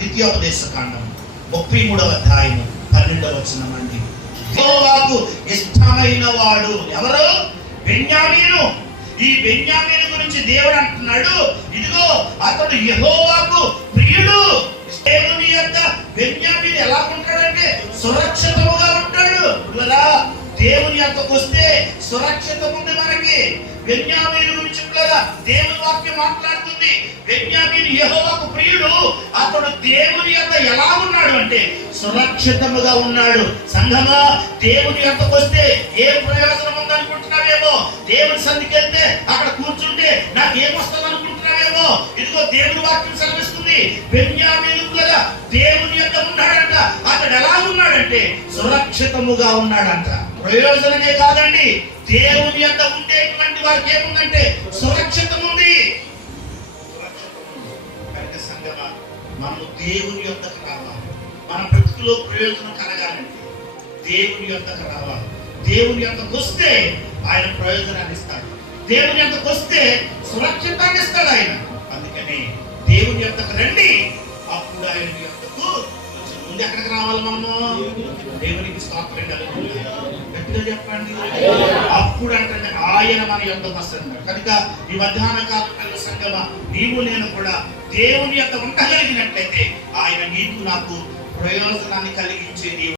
ద్వితీయోపదేశ కాండం ముప్పై మూడవ అధ్యాయము పన్నెండవ వచనం అండి ఇష్టమైన వాడు ఎవరు? బెన్యామీను. ఈ బెన్యామీను గురించి దేవుడు అంటున్నాడు. ఇదిగో అతడు యహోవాకు ప్రియుడు. దేవుని యొక్క బెన్యామీను ఎలా ఉంటాడంటే సురక్షితముగా ఉంటాడు. పిల్లరా దేవుని యొక్కకు వస్తే సురక్షితం ఉంది మనకి. బెన్యామీను గురించి కదా దేవుని వాక్యం మాట్లాడుతుంది. బెన్యామీను యహోవాకు ప్రియుడు. అతడు దేవుని యొక్క ఎలా ఉన్నాడు అంటే సురక్షితముగా ఉన్నాడు. సంఘమా దేవుని యొక్కకు వస్తే ఏం ప్రయోజనం ఉందనుకుంటున్నావేమో? దేవుని సన్నిధికి వెళ్తే అక్కడ కూర్చుంటే నాకు ఏమొస్తుంది అనుకుంటున్నావేమో ఇదిగో దేవుని వాక్యం సెలవిస్తుంది. బెన్యామీను పిల్లగా దేవుని యొక్క ఉన్నాడంట. అతడు ఎలా ఉన్నాడంటే సురక్షితముగా ఉన్నాడంట. ప్రయోజనమే కాదండి. దేవుని యొక్క ఉండేటువంటి వారికి ఏముందంటే సురక్షితం ఉంది సంగమా మనము దేవుని యొక్కకు రావాలి. మన బ్రతుకులో ప్రయోజనం కలగాలండి దేవుని యొక్కకు రావాలి. దేవుని యొక్కకు వస్తే ఆయన ప్రయోజనాన్ని ఇస్తాడు. దేవుని యొక్కకు వస్తే సురక్షితాన్ని ఇస్తాడు ఆయన. అందుకని దేవుని యొక్కకు రండి అప్పుడు ఆయన యొక్కకు వచ్చి ఎక్కడికి రావాలి మనము? దేవునికి స్తోత్రం గట్టిగా చెప్పండి. అప్పుడు అంటే ఆయన మన యొక్క వస్తున్నాడు కనుక ఈ మధ్యాహ్న కాల సంగమ నీవు నేను కూడా దేవుని యొక్క ఉండగలిగినట్లయితే ఆయన నీకు నాకు ప్రయోజనాన్ని కలిగించే నీవు